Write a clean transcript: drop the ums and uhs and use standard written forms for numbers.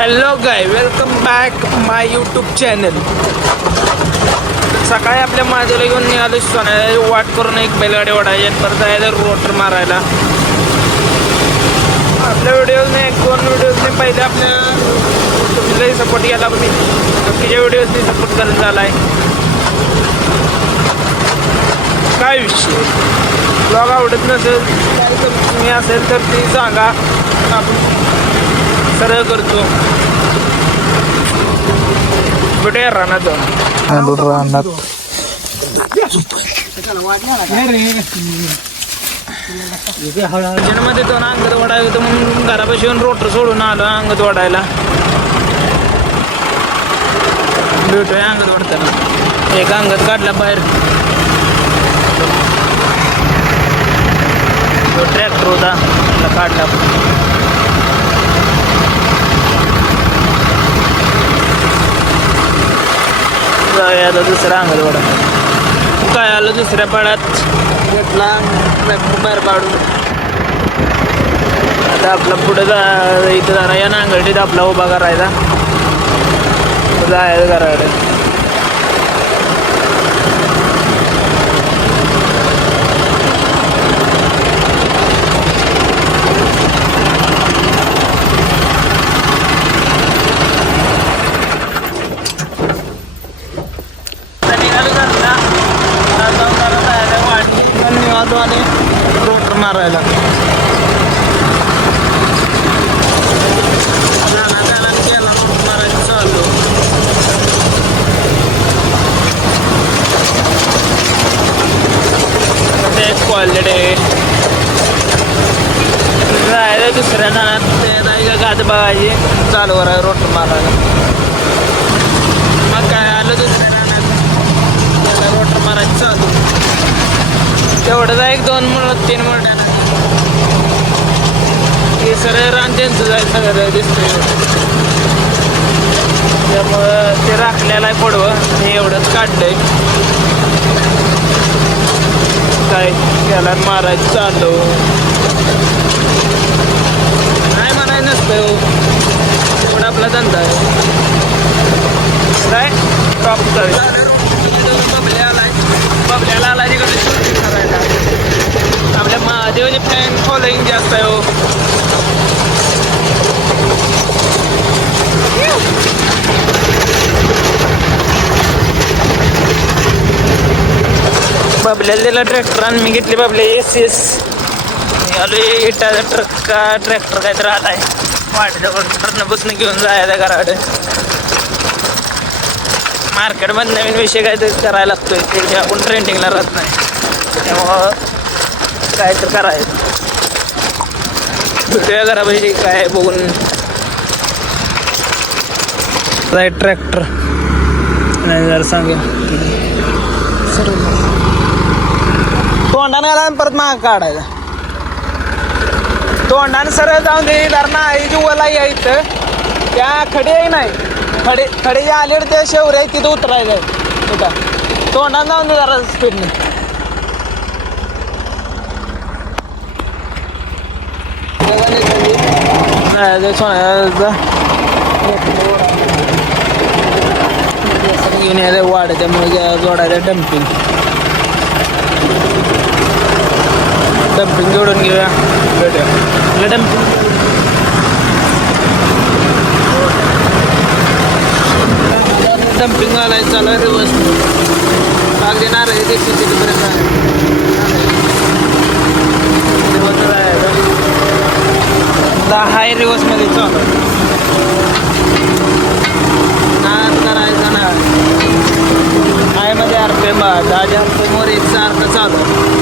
Hello गाय, welcome back माय YouTube channel. सकाळी आपल्या माझ्याला घेऊन निघालो सोन्याला वाट करून एक बैलगाडी ओढायची, परत जायचं रोटर मारायला. आपल्या व्हिडिओजने 1-2 व्हिडिओजने पहिले आपल्या तुम्ही सपोर्ट केला, मी बाकीच्या व्हिडिओजने सपोर्ट करत झाला आहे. काय विषय ब्लॉग आवडत नसेल तुम्ही असेल तर ती सांगा, आपण सरळ करतो. भेटूया रानात रानात. मध्ये तो ना अंगद ओढायला होतं म्हणून घरापाशी येऊन रोटर सोडून आलो अंगद ओढायला. भेटूया अंगद ओढताना. एक अंगद काढला बाहेर. तो ट्रॅक्टर होता त्याला काढला. जाऊया आता दुसरा अंगद ओढा. काय आलं दुसऱ्या पाड्यात घेतला ट्रॅक्टर बाहेर काढून. आता आपला पुढे इथं जरा या नांगरटीत आपला उभा करायचा, जायचं घराकडे. आणि रोटर मारायला केला. मारायचं चालू. एक क्वालिटी जायचं दुसऱ्या नानात ते गाद बघायची चालू करायचं रोटर मारायला. मग काय आलं दुसऱ्या नानात त्याला रोटर मारायचं चालू. तेवढंच 1-2 मिनिट 3 मिनिटांना हे सरळ रान त्यांचं जायचं सगळं दिसतंय. त्यामुळं ते राखलेलं आहे पडवं. हे एवढंच काढलंय. काय त्याला मारायचं चालू नाही म्हणाय नसतं. एवढा आपला धंदा आहे. काय टॉप बबल्याला आला तिकडे शूटिंग करायला. आपल्या महादेवाचे फॅन फॉलोईंग जास्त आहे. हो बबल्याला दिला ट्रॅक्टर आणि मी घेतली बबल्या SS. आलो इटाचा ट्रॅक्टर काहीतरी आलाय वाटेच्या बसून घेऊन जायला घराकडे. मार्केटमध्ये नवीन विषय काहीतरी करायला लागतोय, ते आपण ट्रेंडिंगला राहत नाही. त्यामुळं काहीतरी करायचं. भेटूया घरापाशी काय बघून. राईट ट्रॅक्टर नाही जरा सांगा. तोंडाने आला परत माग काढायचा. तोंडाने सरळ जाऊन दे. जर नाही जी ओला यायचं त्या खडी नाही. खडे जे आले ते शेवरे आहे तिथं उतरायचं आहे. तिथं तोंडाने जाऊन दे जरा स्पीडने. घेऊन यायला वाढ त्यामुळे जोडायला डम्पिंग जोडून घेऊया. भेटूया डम्पिंग. डम्पिंग आलाय चालू रिवर्स भाग देणार आहे. देखील तिथपर्यंत हाय रिवर्समध्ये चालू नाद करायचा ना. हायमध्ये RPM 10 RPM वर एकसारखं चालू.